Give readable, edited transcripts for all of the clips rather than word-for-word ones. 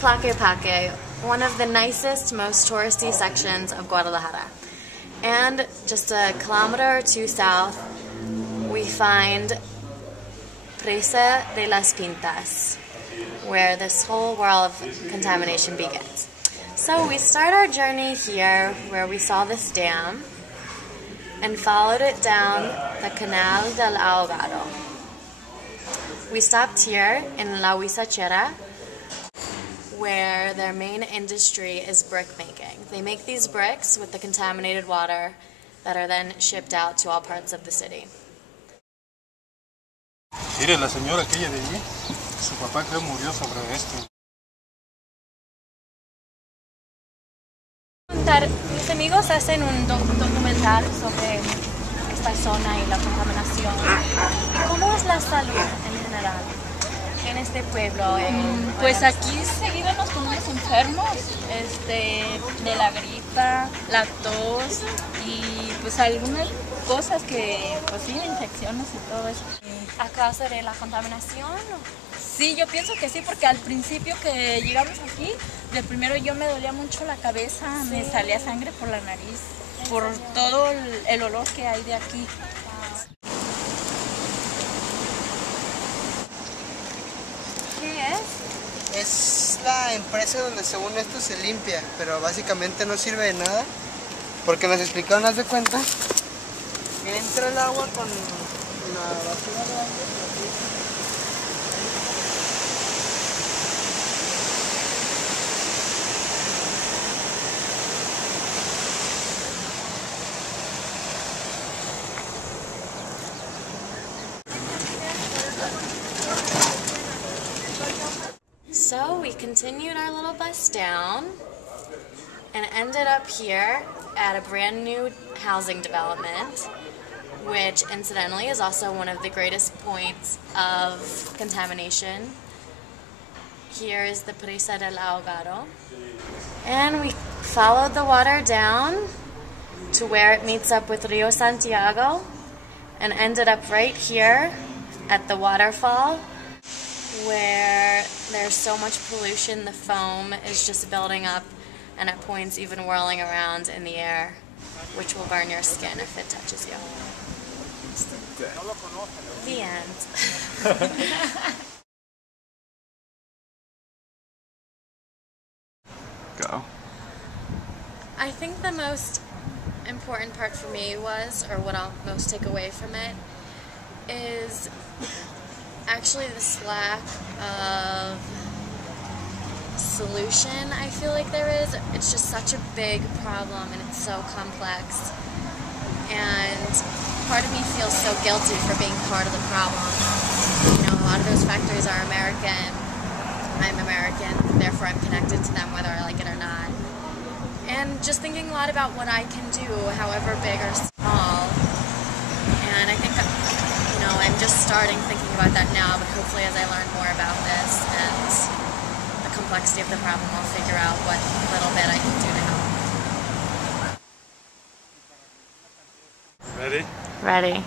Tlaquepaque, one of the nicest, most touristy sections of Guadalajara. And just a kilometer or two south, we find Presa de las Pintas, where this whole world of contamination begins. So we start our journey here, where we saw this dam, and followed it down the Canal Ahogado. We stopped here in La Huizachera, where their main industry is brick making. They make these bricks with the contaminated water that are then shipped out to all parts of the city. Mire, la señora aquella de allí, su papá creo murió sobre esto. Mis amigos hacen un documental sobre esta zona y la contaminación. ¿Y cómo es la salud en general en este pueblo? Pues aquí seguido nos ponemos enfermos de la gripa, la tos y pues algunas cosas que, pues sí, infecciones y todo eso. ¿A causa de la contaminación? Sí, yo pienso que sí, porque al principio que llegamos aquí, de primero yo me dolía mucho la cabeza, sí. Me salía sangre por la nariz, por todo el olor que hay de aquí. ¿Qué es? Es la empresa donde según esto se limpia, pero básicamente no sirve de nada, porque nos explicaron, haz de cuenta, entra el agua con la basura de agua. So we continued our little bus down and ended up here at a brand new housing development, which incidentally is also one of the greatest points of contamination. Here is the Presa del Ahogado. And we followed the water down to where it meets up with Río Santiago and ended up right here at the waterfall, where there's so much pollution, the foam is just building up and at points even whirling around in the air, which will burn your skin if it touches you. The end. Go. I think the most important part for me was, or what I'll most take away from it, is actually this lack of solution I feel like there is. It's just such a big problem and it's so complex, and part of me feels so guilty for being part of the problem. You know, a lot of those factories are American. I'm American, therefore I'm connected to them whether I like it or not. And just thinking a lot about what I can do, however big or small. And I think I'm just starting thinking about that now, but hopefully as I learn more about this and the complexity of the problem, I'll figure out what little bit I can do to help. Ready? Ready.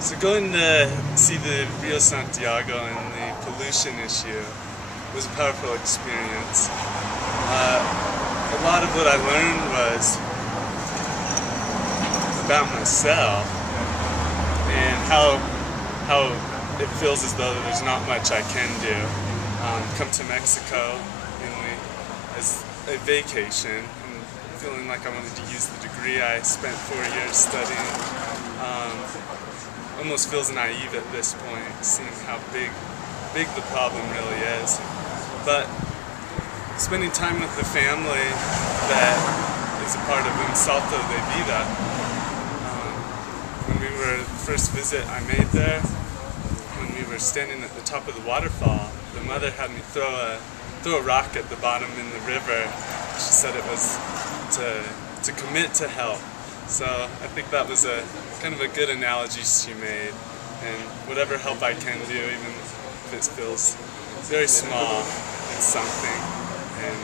So going to see the Rio Santiago and the pollution issue was a powerful experience. A lot of what I learned was about myself and how it feels as though there's not much I can do. Come to Mexico as a vacation and feeling like I wanted to use the degree I spent 4 years studying. Almost feels naive at this point, seeing how big the problem really is. But spending time with the family that is a part of Un Salto de Vida. When we were the first visit I made there, when we were standing at the top of the waterfall, the mother had me throw a rock at the bottom in the river. She said it was to commit to help. So I think that was a kind of a good analogy she made, and whatever help I can do, even if it feels very small, it's something. And